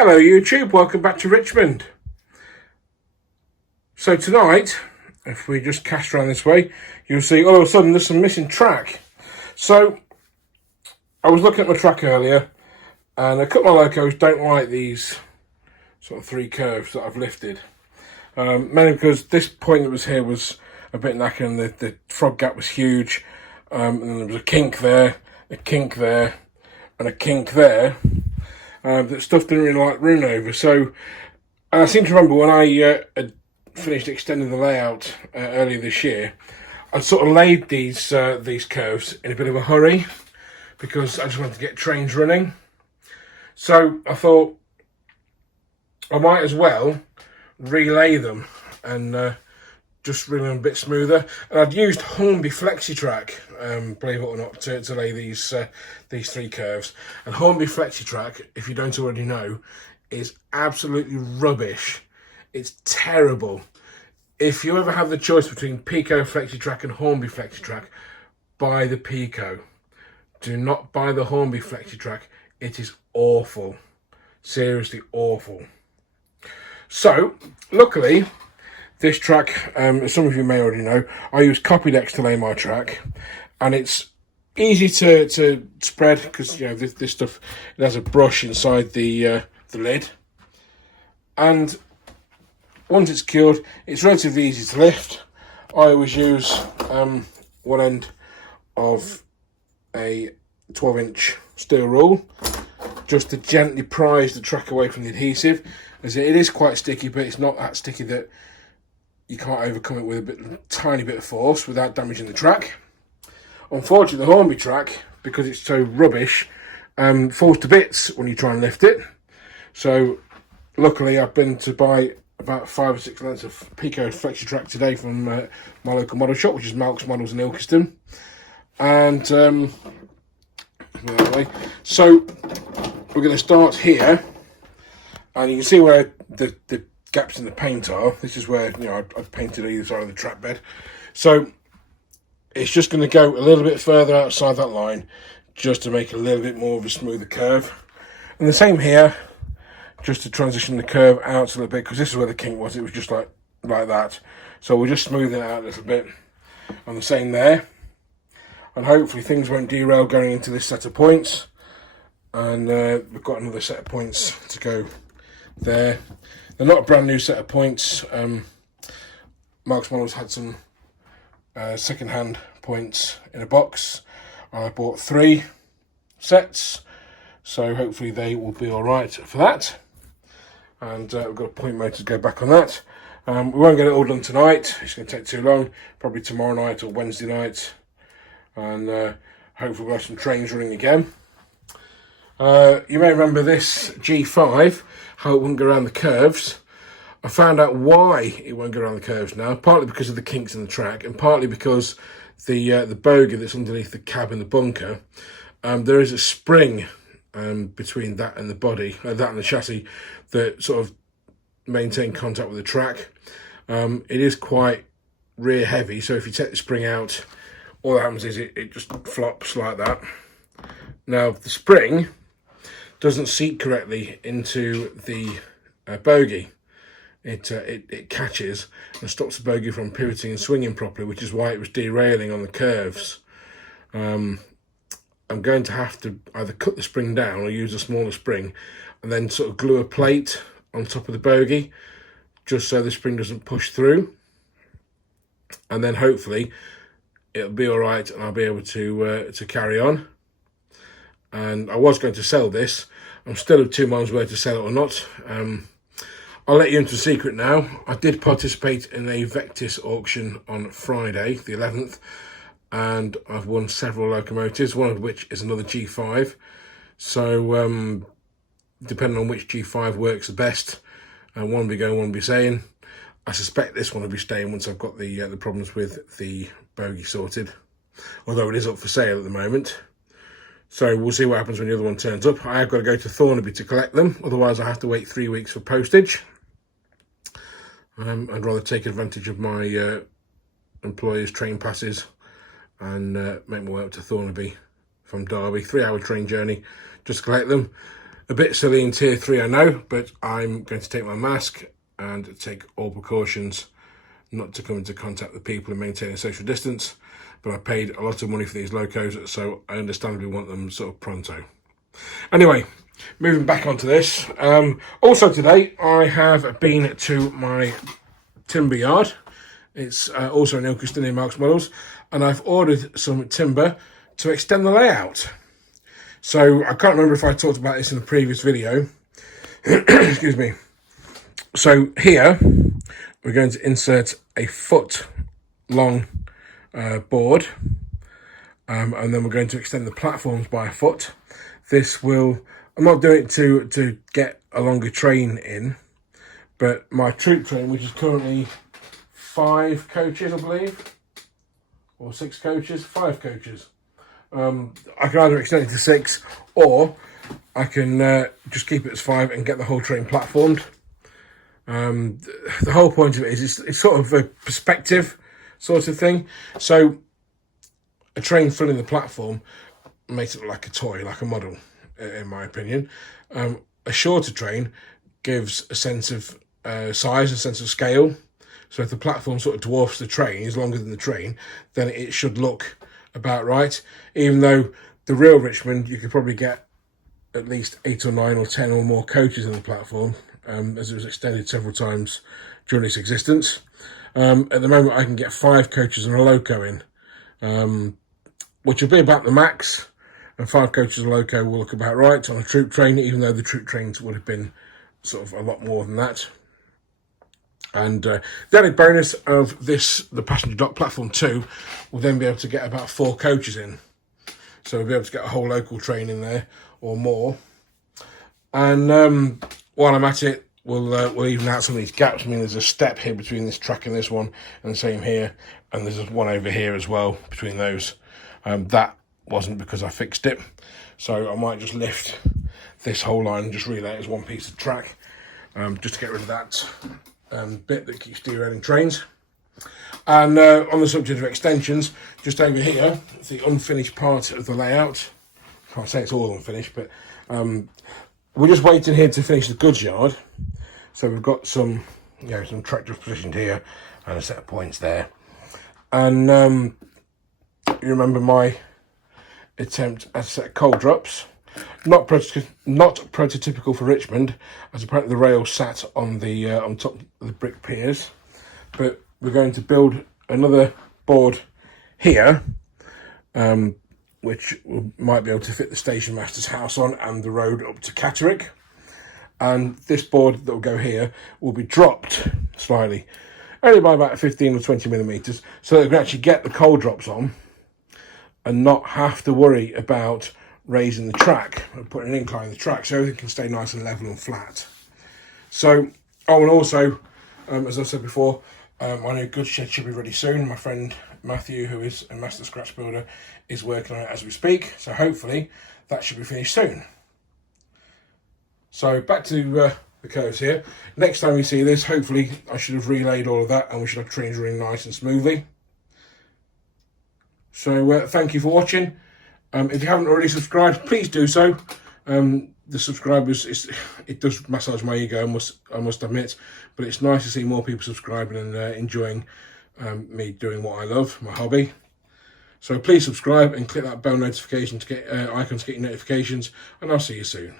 Hello YouTube, welcome back to Richmond. So tonight, if we just cast around this way, you'll see all of a sudden there's some missing track. So I was looking at my track earlier and a couple of locos don't like these sort of three curves that I've lifted. Mainly because this point that was here was a bit knackered and the frog gap was huge. And then there was a kink there, a kink there and a kink there. That stuff didn't really like run over. So I seem to remember when I had finished extending the layout earlier this year, I sort of laid these curves in a bit of a hurry because I just wanted to get trains running. So I thought I might as well relay them and just run them a bit smoother. And I'd used Hornby FlexiTrack, believe it or not, to lay these three curves. And Hornby FlexiTrack, if you don't already know, is absolutely rubbish. It's terrible. If you ever have the choice between Pico FlexiTrack and Hornby FlexiTrack, buy the Pico. Do not buy the Hornby FlexiTrack. It is awful. Seriously awful. So, luckily, this track, as some of you may already know, I use Copydex to lay my track, and it's easy to spread because you know this stuff, it has a brush inside the lid, and once it's cured, it's relatively easy to lift. I always use one end of a 12-inch steel rule just to gently prise the track away from the adhesive, as it is quite sticky, but it's not that sticky that you can't overcome it with a tiny bit of force without damaging the track. Unfortunately, the Hornby track, because it's so rubbish, falls to bits when you try and lift it. So luckily I've been to buy about 5 or 6 lengths of Pico FlexiTrack today from my local model shop, which is Malk's Models in Ilkeston. And so we're going to start here, and you can see where the gaps in the paint are. This is where, you know, I've painted either side of the track bed. So it's just going to go a little bit further outside that line just to make a little bit more of a smoother curve. And the same here, just to transition the curve out a little bit, because this is where the kink was. It was just like that. So we'll just smooth it out a little bit. And the same there. And hopefully things won't derail going into this set of points. And we've got another set of points to go there. They're not a brand new set of points. Mark's Models had some second-hand points in a box. I bought 3 sets, so hopefully they will be all right for that. And we've got a point motor to go back on that. We won't get it all done tonight. It's going to take too long. Probably tomorrow night or Wednesday night. And hopefully we'll have some trains running again. You may remember this G5, how it wouldn't go around the curves. I found out why it won't go around the curves now, partly because of the kinks in the track, and partly because the bogie that's underneath the cab and the bunker, there is a spring between that and the body, that and the chassis, that sort of maintain contact with the track. It is quite rear heavy, so if you take the spring out, all that happens is it just flops like that. Now the spring doesn't seat correctly into the bogie. It catches and stops the bogie from pivoting and swinging properly, which is why it was derailing on the curves. I'm going to have to either cut the spring down or use a smaller spring and then sort of glue a plate on top of the bogie just so the spring doesn't push through, and then hopefully it'll be all right and I'll be able to carry on. And I was going to sell this. I'm still at 2 miles whether to sell it or not. I'll let you into a secret now. I did participate in a Vectis auction on Friday, the 11th, and I've won several locomotives, one of which is another G5. So depending on which G5 works the best, one will be going, one will be staying. I suspect this one will be staying once I've got the problems with the bogie sorted, although it is up for sale at the moment. So we'll see what happens when the other one turns up. I have got to go to Thornaby to collect them, otherwise I have to wait 3 weeks for postage. I'd rather take advantage of my employer's train passes and make my way up to Thornaby from Derby. 3-hour train journey just to collect them. A bit silly in tier 3, I know, but I'm going to take my mask and take all precautions not to come into contact with people and maintain a social distance. But I paid a lot of money for these locos, so I understandably want them sort of pronto. Anyway, moving back onto this. Also today, I have been to my timber yard. It's also in Ilkeston in Marks Models, and I've ordered some timber to extend the layout. So I can't remember if I talked about this in a previous video. Excuse me. So here we're going to insert a foot long board, and then we're going to extend the platforms by a foot. This will, I'm not doing it to get a longer train in, but my troop train, which is currently 5 coaches, I believe, or 6 coaches, 5 coaches. I can either extend it to 6, or I can just keep it as 5 and get the whole train platformed. The whole point of it is it's sort of a perspective sort of thing. So a train filling the platform makes it look like a toy, like a model, in my opinion. A shorter train gives a sense of size, a sense of scale. So if the platform sort of dwarfs the train, is longer than the train, then it should look about right. Even though the real Richmond, you could probably get at least 8 or 9 or 10 or more coaches on the platform, as it was extended several times during its existence. At the moment, I can get 5 coaches and a loco in, which will be about the max. And 5 coaches and a loco will look about right on a troop train, even though the troop trains would have been sort of a lot more than that. And the added bonus of this, the passenger dock platform 2, will then be able to get about 4 coaches in. So we'll be able to get a whole local train in there or more. And while I'm at it, we'll even out some of these gaps. I mean, there's a step here between this track and this one, and the same here. And there's one over here as well between those. That wasn't because I fixed it. So I might just lift this whole line and just relay it as one piece of track, just to get rid of that bit that keeps derailling trains. And on the subject of extensions, just over here, the unfinished part of the layout. I can't say it's all unfinished, but we're just waiting here to finish the goods yard. So we've got some, some tractors positioned here and a set of points there. And you remember my attempt at a set of coal drops. Not prototypical for Richmond, as apparently the rail sat on the on top of the brick piers. But we're going to build another board here, which we might be able to fit the station master's house on and the road up to Catterick. And this board that will go here will be dropped slightly, only by about 15 or 20 millimetres, so that we can actually get the coal drops on and not have to worry about raising the track and putting an incline in the track, so everything can stay nice and level and flat. So, oh, and also, as I said before, my new goods shed should be ready soon. My friend Matthew, who is a master scratch builder, is working on it as we speak, so hopefully that should be finished soon. So back to the curves here. Next time we see this, hopefully I should have relayed all of that and we should have trains running nice and smoothly. So thank you for watching. If you haven't already subscribed, please do so. The subscribers, it does massage my ego, I must admit, but it's nice to see more people subscribing and enjoying me doing what I love, my hobby. So please subscribe and click that bell notification to get icon to get your notifications, and I'll see you soon.